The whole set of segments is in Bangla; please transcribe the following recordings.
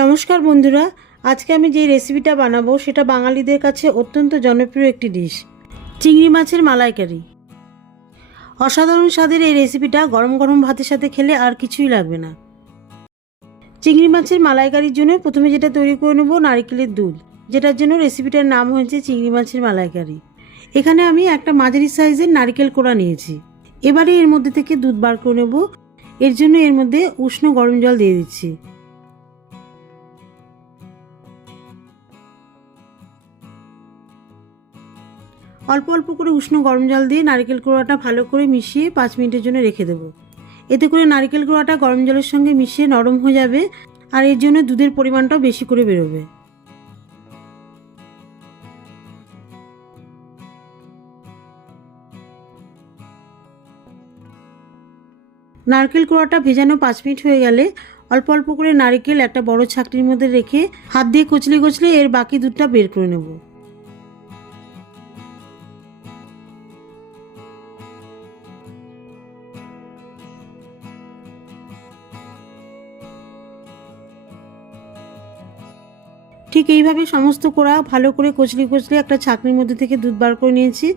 নমস্কার বন্ধুরা, আজকে আমি যে রেসিপিটা বানাবো সেটা বাঙালিদের কাছে অত্যন্ত জনপ্রিয় একটি ডিশ চিংড়ি মাছের মালাইকারি। অসাধারণ স্বাদের এই রেসিপিটা গরম গরম ভাতের সাথে খেলে আর কিছুই লাগবে না। চিংড়ি মাছের মালাইকারির জন্য প্রথমে যেটা তৈরি করে নেব নারকেলের দুধ যেটার জন্য রেসিপিটার নাম হয়েছে চিংড়ি মাছের মালাইকারি। এখানে আমি একটা মাঝারি সাইজের নারকেল কোড়া নিয়েছি। এবারে এর মধ্যে থেকে দুধ বার করে নেব। এর জন্য এর মধ্যে উষ্ণ গরম জল দিয়ে দিচ্ছি। অল্প অল্প করে উষ্ণ গরম জল দিয়ে নারকেল কোড়াটা ভালো করে মিশিয়ে পাঁচ মিনিটের জন্য রেখে দেবো। এতে করে নারকেল কোড়াটা গরম জলের সঙ্গে মিশিয়ে নরম হয়ে যাবে আর এর জন্য দুধের পরিমাণটাও বেশি করে বেরোবে। নারকেল কোড়াটা ভেজানো পাঁচ মিনিট হয়ে গেলে অল্প অল্প করে নারকেল একটা বড় ছাকনির মধ্যে রেখে হাত দিয়ে কচলে কচলে এর বাকি দুধটা বের করে নেব। ঠিক এইভাবে সমস্ত কোড়া ভালো করে কচলি কচলি একটা ছাকনির মধ্যে থেকে দুধ বার করে নিয়েছি।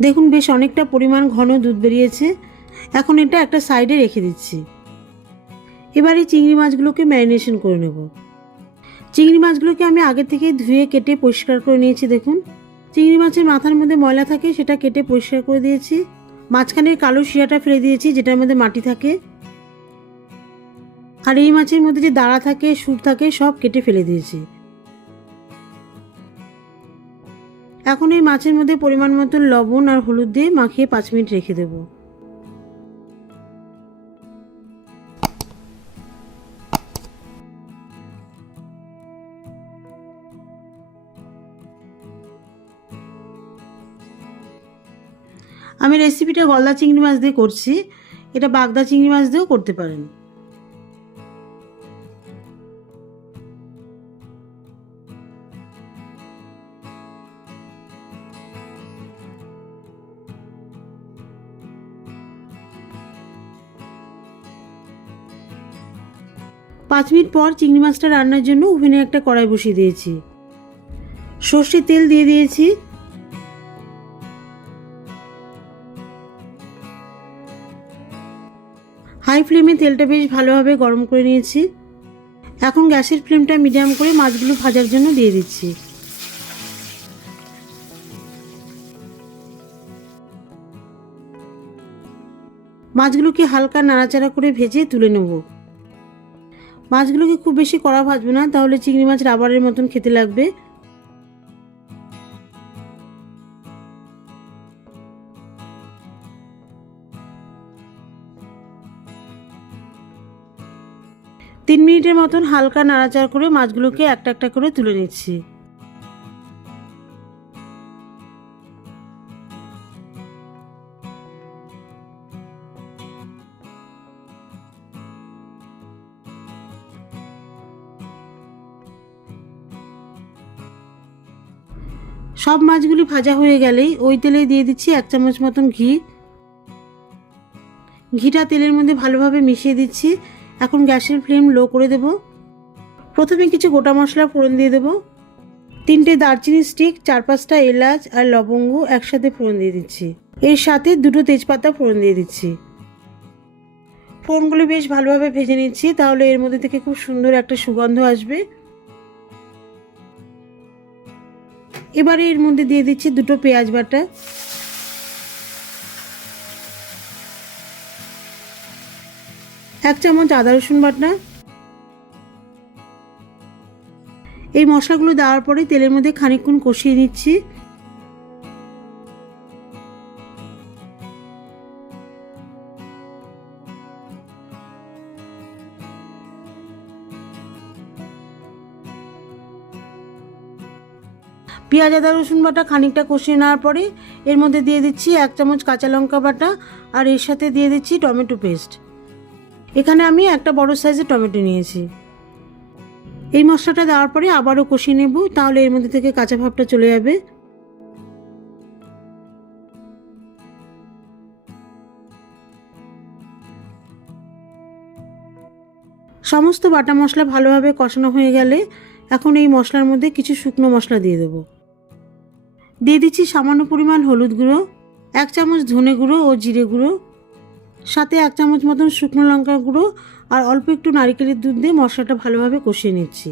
দেখুন বেশ অনেকটা পরিমাণ ঘন দুধ বেরিয়েছে। এখন এটা একটা সাইডে রেখে দিচ্ছি। এবার এই চিংড়ি মাছগুলোকে ম্যারিনেশন করে নেব। চিংড়ি মাছগুলোকে আমি আগে থেকে ধুয়ে, কেটে পরিষ্কার করে নিয়েছি, দেখুন। চিংড়ি মাছের মাথার মধ্যে ময়লা থাকে, সেটা কেটে পরিষ্কার করে দিয়েছি। মাঝখানের কালো শিরাটা ফেলে দিয়েছি, যেটার মধ্যে মাটি থাকে। আর এই মাছের মধ্যে যে দাঁড়া থাকে, সুর থাকে, সব কেটে ফেলে দিয়েছি। এখন এই মাছের মধ্যে পরিমাণ মতো লবণ আর হলুদ দিয়ে মাখিয়ে পাঁচ মিনিট রেখে দেব। আমি রেসিপিটা গলদা চিংড়ি মাছ দিয়ে করছি। এটা বাগদা চিংড়ি মাছ দিয়েও করতে পারেন। পাঁচ মিনিট পর চিংড়ি মাছটা রান্নার জন্য ওভেনে একটা কড়াই বসিয়ে দিয়েছি। সর্ষে তেল দিয়ে দিয়েছি। হাই ফ্লেমে তেলটা বেশ ভালোভাবে গরম করে নিয়েছি। এখন গ্যাসের ফ্লেমটা মিডিয়াম করে মাছগুলো ভাজার জন্য দিয়ে দিচ্ছি। মাছগুলোকে হালকা নাড়াচাড়া করে ভেজে তুলে নেব। মাছগুলোকে খুব বেশি কড়া ভাজবে না, তাহলে চিংড়ি মাছ রাবারের মতন খেতে লাগবে। তিন মিনিটের মতন হালকা নাড়াচাড়া করে মাছগুলোকে একটা একটা করে তুলে নিচ্ছি। সব মাছগুলি ভাজা হয়ে গেলেই ওই তেলে দিয়ে দিচ্ছি এক চামচ মতন ঘি। ঘিটা তেলের মধ্যে ভালোভাবে মিশিয়ে দিচ্ছি। এখন গ্যাসের ফ্লেম লো করে দেব। প্রথমে কিছু গোটা মশলা ফোড়ন দিয়ে দেবো। তিনটে দারচিনি স্টিক, চার পাঁচটা এলাচ আর লবঙ্গ একসাথে ফোড়ন দিয়ে দিচ্ছি। এর সাথে দুটো তেজপাতা ফোড়ন দিয়ে দিচ্ছি। ফোড়নগুলো বেশ ভালোভাবে ভেজে নিচ্ছি, তাহলে এর মধ্যে থেকে খুব সুন্দর একটা সুগন্ধ আসবে। এবারে এর মধ্যে দিয়ে দিচ্ছি দুটো পেঁয়াজ বাটা। এক চামচ আদা রসুন বাটা। এই মশলাগুলো দেওয়ার পরে তেলের মধ্যে খানিকক্ষণ কষিয়ে নিচ্ছি। পেঁয়াজ, আদা, রসুন বাটা খানিকটা কষিয়ে নেওয়ার পরে এর মধ্যে দিয়ে দিচ্ছি এক চামচ কাঁচা লঙ্কা বাটা আর এর সাথে দিয়ে দিচ্ছি টমেটো পেস্ট। এখানে আমি একটা বড় সাইজের টমেটো নিয়েছি। এই মশলাটা দেওয়ার পরে আবারও কষিয়ে নেব, তাহলে এর মধ্যে থেকে কাঁচা ভাবটা চলে যাবে। সমস্ত বাটা মশলা ভালোভাবে কষানো হয়ে গেলে এখন এই মশলার মধ্যে কিছু শুকনো মশলা দিয়ে দেবো। দিয়ে দিচ্ছি সামান্য পরিমাণ হলুদ গুঁড়ো, এক চামচ ধনে গুঁড়ো ও জিরে গুঁড়ো, সাথে এক চামচ মতন শুকনো লঙ্কা গুঁড়ো আর অল্প একটু নারিকেলের দুধ দিয়ে মশলাটা ভালোভাবে কষিয়ে নিচ্ছি।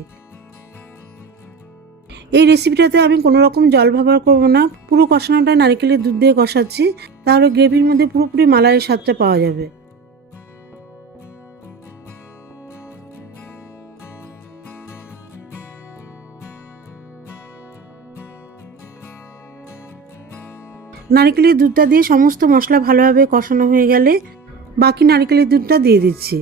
এই রেসিপিটাতে আমি কোনো রকম জল ব্যবহার করব না, পুরো কষানোটা নারিকেলের দুধ দিয়ে কষাচ্ছি, তাহলে গ্রেভির মধ্যে পুরোপুরি মালাইয়ের স্বাদটা পাওয়া যাবে। নারকেলের দুধটা দিয়ে সমস্ত মশলা ভালোভাবে কষানো হয়ে গেলে বাকি নারকেলের দুধটা দিয়ে দিচ্ছি।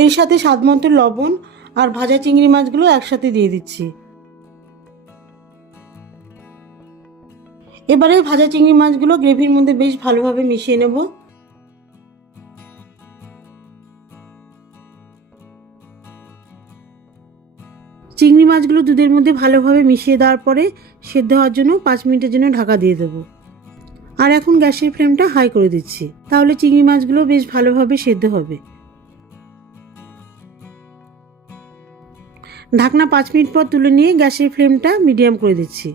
এর সাথে স্বাদ মতো লবণ আর ভাজা চিংড়ি মাছগুলো একসাথে দিয়ে দিচ্ছি। এবারে ভাজা চিংড়ি মাছগুলো গ্রেভির মধ্যে বেশ ভালোভাবে মিশিয়ে নেব। মাছগুলো দুধের মধ্যে ভালোভাবে মিশিয়ে দেওয়ার পরে সেদ্ধ হওয়ার জন্য পাঁচ মিনিটের জন্য ঢাকা দিয়ে দেবো। আর এখন গ্যাসের ফ্লেমটা হাই করে দিচ্ছি। তাহলে চিংড়ি মাছগুলো বেশ ভালোভাবে সেদ্ধ হবে। ঢাকনা পাঁচ মিনিট পর তুলে নিয়ে গ্যাসের ফ্লেমটা মিডিয়াম করে দিচ্ছি।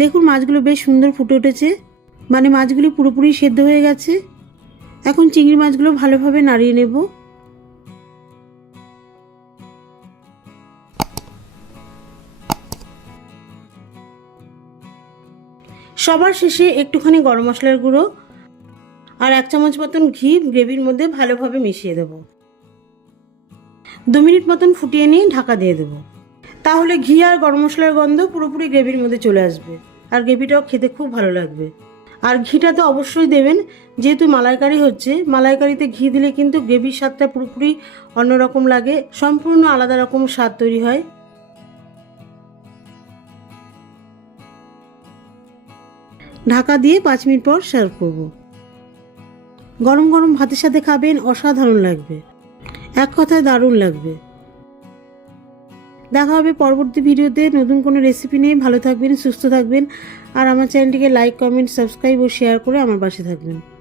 দেখুন মাছগুলো বেশ সুন্দর ফুটে উঠেছে। মানে মাছগুলি পুরোপুরি সেদ্ধ হয়ে গেছে। এখন চিংড়ি মাছগুলো ভালোভাবে নাড়িয়ে নেব। সবার শেষে একটুখানি গরম মশলার গুঁড়ো আর এক চামচ মতন ঘি গ্রেভির মধ্যে ভালোভাবে মিশিয়ে দেবো। দু মিনিট মতন ফুটিয়ে নিয়ে ঢাকা দিয়ে দেবো। তাহলে ঘি আর গরম মশলার গন্ধ পুরোপুরি গ্রেভির মধ্যে চলে আসবে। আর গ্রেভিটাও খেতে খুব ভালো লাগবে। আর ঘিটা তো অবশ্যই দেবেন, যেহেতু মালাইকারি হচ্ছে, মালাইকারিতে ঘি দিলে কিন্তু গ্রেভির স্বাদটা পুরোপুরি অন্যরকম লাগে, সম্পূর্ণ আলাদা রকম স্বাদ তৈরি হয়। ঢাকা দিয়ে পাঁচ মিনিট পর সার্ভ করব। গরম গরম ভাতের সাথে খাবেন, অসাধারণ লাগবে। এক কথায় দারুণ লাগবে। দেখা হবে পরবর্তী ভিডিওতে। নতুন কোনো রেসিপি নিয়ে ভালো থাকবেন, সুস্থ থাকবেন। আর আমার চ্যানেলটিকে লাইক কমেন্ট সাবস্ক্রাইব ও শেয়ার করে আমার পাশে থাকবেন।